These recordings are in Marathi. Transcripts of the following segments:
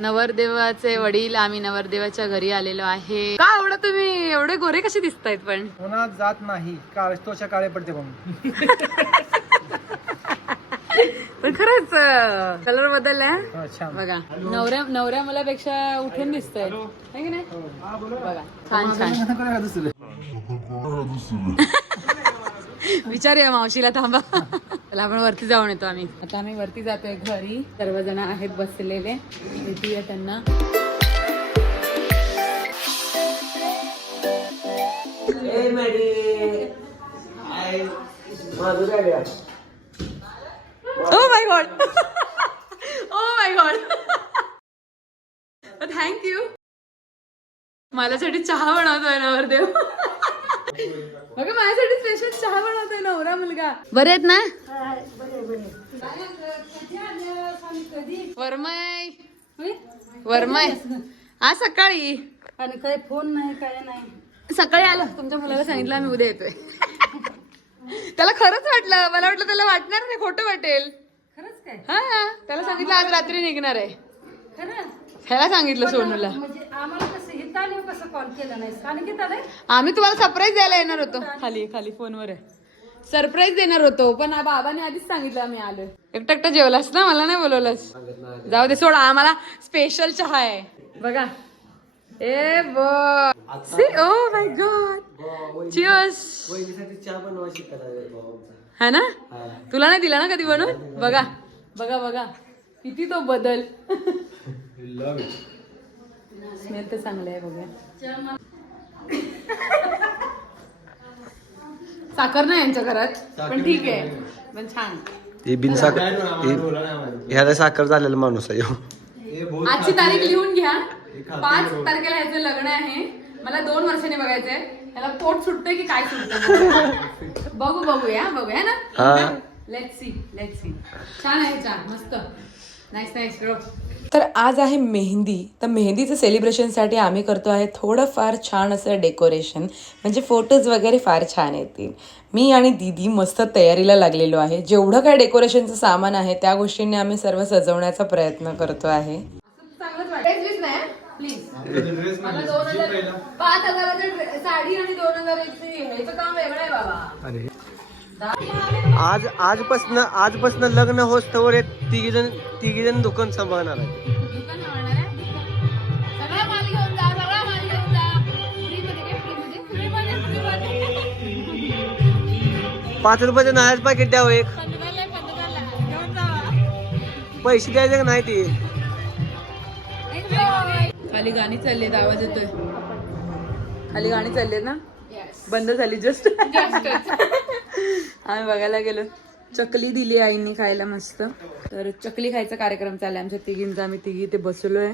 नवरदेवाचे वडील आम्ही नवरदेवाच्या घरी आलेलो आहे. का एवढं तुम्ही एवढे गोरे कसे दिसतायत पण? उन्हात जात नाही. काळ त्वचा काळे पडते म्हणून पण खरंच कलर बदललाय हा, छान. बघा. नवऱ्या नवऱ्या मुलापेक्षा उठून दिसतोय है की नाही? बघा. छान छान. विचारूया मावशीला थांबा. चला आपण वरती जाऊन येतो आम्ही. आता आम्ही वरती जातोय घरी. सर्वजण आहेत बसलेले. भेटूया त्यांना. ओ my god oh my god thank you माझ्यासाठी चहा बनवतोय नवरदेव बघा माझ्यासाठी स्पेशल चहा बनवतोय नवरा मुलगा. बरे आहेत ना? वरमय. वरमय. आज सकाळी. आणि काय फोन नाही काय नाही. सकाळी आलं. तुमच्या मुलाला सांगितलं आम्ही उद्या येतोय. त्याला खरंच वाटलं. मला वाटलं त्याला वाटणार नाही खोटं वाटेल. खरंच काय? हा त्याला सांगितलं आज रात्री निघणार आहे. खरं? ह्याला सांगितलं सोनूला. कसं आली कॉल केला नाही आलंय? आम्ही तुम्हाला सरप्राईज द्यायला येणार होतो. खाली खाली फोनवर आहे. सरप्राईज देणार होतो पण आ- बाबाने आधीच सांगितलं आम्ही आलोय. एकटं एकटं जेवलास ना? मला नाही बोलवलंस. जाऊ दे सोडा आम्हाला स्पेशल चहा आहे. बघा. ए बो ओ माय गॉड चिअर्स है ना? तुला नाही दिला ना कधी बनवून? बघा बघा बघा. किती तो बदल. स्मेल तर चांगलं आहे बघा साखर नाही यांच्या घरात पण ठीक आहे. पण छान. हे ह्याला साखर झालेला माणूस आहे. आजची तारीख लिहून घ्या. पाच तारखेला ह्याचं लग्न आहे. मला दोन वर्षांनी बघायचंय. त्याला पोट सुटतंय की काय सुटतंय? बघू बघूया बघूया ना? हा. लेट सी लेट सी छान आहे छान मस्त. नाईस नाईस ग्रो तर आज आहे मेहंदी. तर मेहंदीचं सेलिब्रेशनसाठी आम्ही करतो आहे थोडंफार छान असं डेकोरेशन म्हणजे फोटोज वगैरे फार छान येतील. मी आणि दीदी मस्त तयारीला लागलेलो आहे. जेवढं काय डेकोरेशनचं सामान आहे त्या गोष्टींनी आम्ही सर्व सजवण्याचा प्रयत्न करतो आहे. हजार साडी आणि दोन हजाराची ह्याचं काम वेगळं आहे बाबा. आज आजपासनं आजपासनं लग्न होस तर तिघी जण तिघी जण दुकान सांभाळणार आहे दुकान आवडणार आहे? सगळा माल घेऊन जा सगळा माल घेऊन जा. फ्री मध्ये काय फ्री मध्ये फ्री मध्ये फ्री मध्ये पाच रुपयाचं नारळ पाकिट द्यावं एक. पैसे द्यायचे का नाही ते? खाली गाणी चाललीत आवाज येतोय. खाली गाणी चाललीत ना? बंद झाली जस्ट आम्ही बघायला गेलो. चकली दिली आईने खायला मस्त. तर चकली खायचा कार्यक्रम चाललाय. आमच्या तिघींचा आम्ही तिघी इथे बसलोय.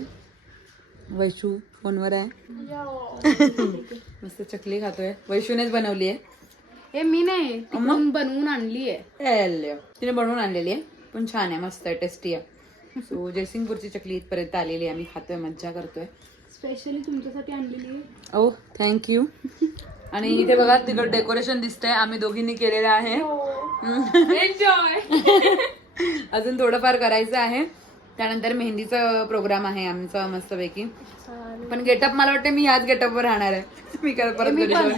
वैशू फोनवर आहे. मस्त चकली खातोय. वैशूनेच बनवली आहे. हे मी नाही. बनवून आणली आहे. तिने बनवून आणलेली आहे. पण छान आहे. मस्त आहे. टेस्टी आहे. सो जयसिंगपूरची चकली इथपर्यंत आलेली आहे. आम्ही खातोय मज्जा करतोय. स्पेशली तुमच्यासाठी आणलेली आहे. ओ थँक्यू आणि इथे बघा तिकडे डेकोरेशन दिसतंय. आम्ही दोघींनी केलेलं आहे. एन्जॉय अजून थोडंफार करायचं आहे. त्यानंतर मेहंदीचा प्रोग्राम आहे आमचा मस्तपैकी. पण गेटअप मला वाटतं मी याच गेटअपवर राहणार आहे. मी काय परत घरी जाऊन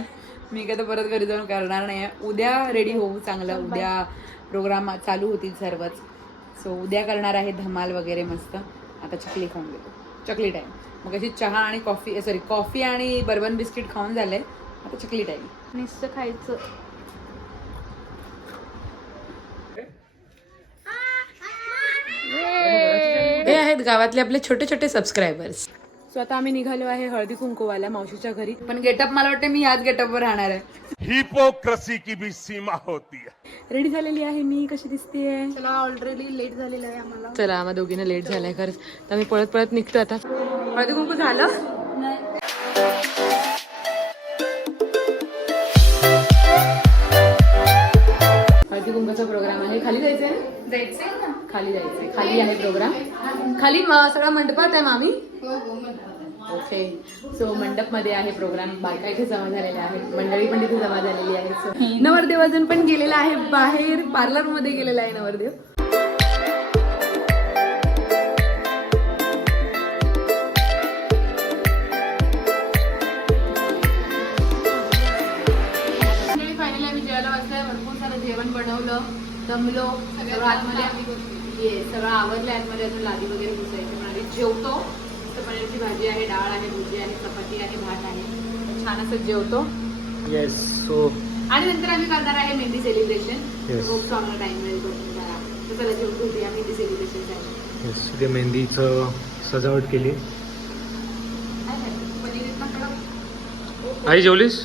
मी काय परत घरी जाऊन करणार नाही उद्या रेडी होऊ चांगलं. उद्या प्रोग्राम चालू होतील सर्वच. सो उद्या करणार आहे धमाल वगैरे मस्त. आता चकली खाऊन घेतो. चकली टाईम मग अशी चहा आणि कॉफी सॉरी कॉफी आणि बर्बन बिस्किट खाऊन झाले. आता चकली टाईम. नुसतं खायचं. हे आहेत गावातले आपले छोटे छोटे सबस्क्रायबर्स सो आता आम्ही निघालो आहे हळदी कुंकूवाल्या मावशीच्या घरी. पण गेटअप मला वाटतं मी याच गेटअपवर राहणार आहे. हिपोक्रेसी की भी सीमा होती है. रेडी झालेली आहे मी? कशी दिसतेय? चला ऑलरेडी लेट झालेलं आहे आम्हाला. चला आम्हा दोघींना लेट झालाय खरंच. तर आम्ही पळत पळत निघतो आता. हळदी कुंकू झालं? हळदी खाली जायचंय? जायचंय ना. खाली जायचंय. खाली आहे प्रोग्राम खाली म- सगळा मंडपात आहे मामी? ओके सो मंडपमध्ये आहे प्रोग्राम बायका इथे जमा झालेल्या आहेत. मंडळी पण तिथे जमा झालेली आहे So, नवरदेव अजून पण गेलेला आहे. बाहेर पार्लरमध्ये गेलेला आहे नवरदेव. दमलो सगळं आतमध्ये ये सगळं आवरलं आतमध्ये अजून लादी वगैरे पण आधी जेवतो. मस्त पनीरची भाजी आहे डाळ आहे भुजी आहे चपाती आहे भात आहे. छान असं जेवतो. येस सो आणि नंतर आम्ही करणार आहे मेहंदी सेलिब्रेशन Yes. होप चांगला टाइम मिळेल तर चला जेवण मेहंदी सेलिब्रेशन येस ते मेहंदीचं सजावट केली. आई जेवलीस?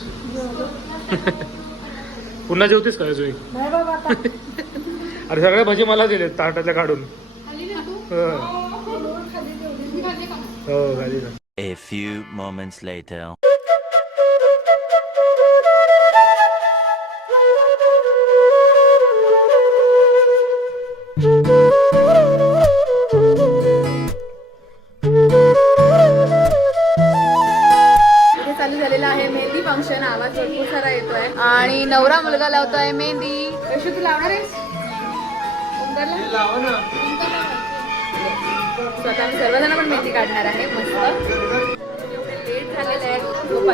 पुन्हा जेवतेस का जुई अरे सगळ्या भाजी मला दिले ताटातल्या काढून. हं. हो खाली ना A few moments later. इथे चालू झालेला आहे मेहंदी फंक्शन आवाज भरपूर सारा येतोय. आणि नवरा मुलगा लावतोय मेहंदी. कशी तू लावणार आहेस? ओंकारला? स्वतः आम्ही सर्वजण पण मेथी काढणार आहे मस्त. लेट झालेलं आहे खूप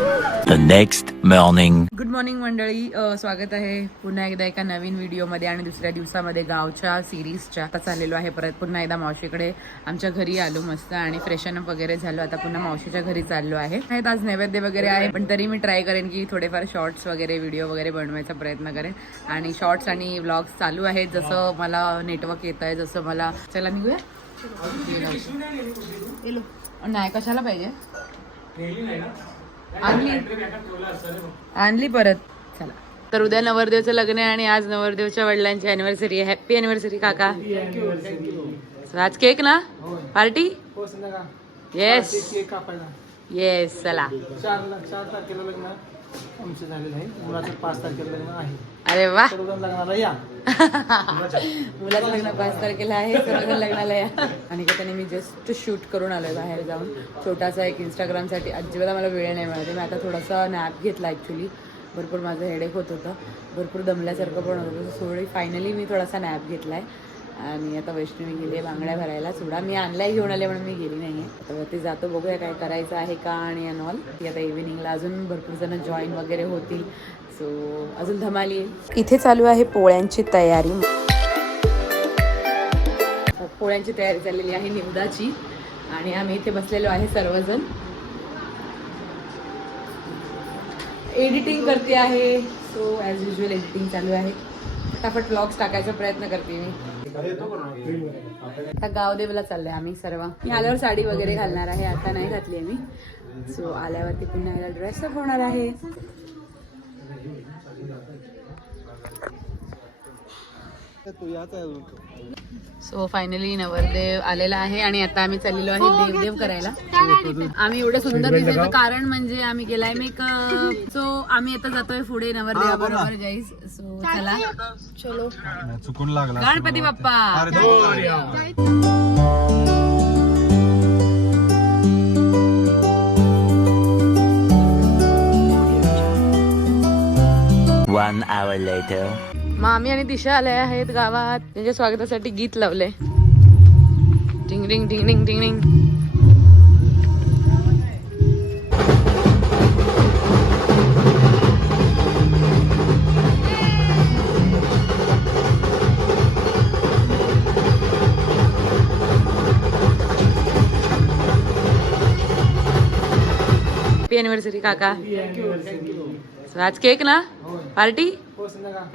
The next morning. Good morning मंडळी. स्वागत आहे पुन्हा एकदा एका नवीन व्हिडिओमध्ये आणि दुसऱ्या दिवसामध्ये गावच्या सिरीजच्या. आता चाललेलो आहे परत पुन्हा एकदा मावशीकडे. आमच्या घरी आलो मस्त आणि फ्रेशन अप वगैरे झालो. आता पुन्हा मावशीच्या घरी चाललो आहे. आज नैवेद्य वगैरे आहे पण तरी मी ट्राय करेन की थोडेफार शॉर्ट्स वगैरे व्हिडिओ वगैरे बनवायचा प्रयत्न करेन. आणि शॉर्ट्स आणि व्लॉग्स चालू आहेत. जसं मला नेटवर्क येत आहे जसं मला चला निघूया? नाही कशाला पाहिजे? आणली. आणली परत. चला. तर उद्या नवरदेवचं लग्न आहे आणि आज नवरदेवच्या वडिलांची अॅनिव्हर्सरी आहे. हॅप्पी अॅनिव्हर्सरी काका. आज केक ना? पार्टी येस येस चला. चार चार तारखेला लग्न आमचं झालेलं आहे. मुलाचं पाच तारखेला लग्न आहे. अरे वा. सर्वजण लग्नाला या. मुलाचं लग्न पाच तारखेला आहे सर्वजण लग्नाला या. आणि का त्याने मी जस्ट शूट करून आलोय बाहेर जाऊन. छोटासा एक इंस्टाग्रामसाठी अजिबात मला वेळ नाही मिळाली. मी आता थोडासा नॅप घेतला ॲक्च्युली भरपूर माझं हेडेक होत होतं. भरपूर दमल्यासारखं पण होत होतं. थोडी फायनली मी थोडासा नॅप घेतला आहे आणि आता वैष्णवी गेली आहे बांगड्या भरायला. सोडा मी आणलाय घेऊन आले म्हणून मी गेली नाही आहे वरती जातो बघूया काय करायचं आहे का आणि अनॉल ती आता इव्हिनिंगला अजून भरपूर जण जॉईन वगैरे होतील. सो अजून धमाली येईल. इथे चालू आहे पोळ्यांची तयारी. पोळ्यांची तयारी चाललेली आहे निवदाची. आणि आम्ही इथे बसलेलो आहे सर्वजण. एडिटिंग करते आहे. सो ॲज युजल एडिटिंग चालू आहे. फटाफट ब्लॉग्स टाकायचा प्रयत्न करते मी. आता गावदेवला चाललंय आम्ही सर्व. मी आल्यावर साडी वगैरे घालणार आहे. आता नाही घातली आहे मी. सो आल्यावरती पुन्हा ड्रेसअप होणार आहे. सो फायनली नवरदेव आलेला आहे आणि आता आम्ही चाललेलो आहे देवदेव करायला. आम्ही एवढं सुंदर दिसायचं कारण म्हणजे आम्ही केलाय मेकअप सो आम्ही आता जातोय पुढे नवरदेवा बरोबर गाईस सो चला. चलो. चुकून लागला Ganpati Bappa. One hour later. मामी आणि दिशा आल्या आहेत गावात. त्यांच्या स्वागतासाठी गीत लावले. टिंगरिंग टिंगरिंग टिंगरिंग हॅपी अॅनिव्हर्सरी काका. So, आज केक ना? पार्टी 고맙습니다.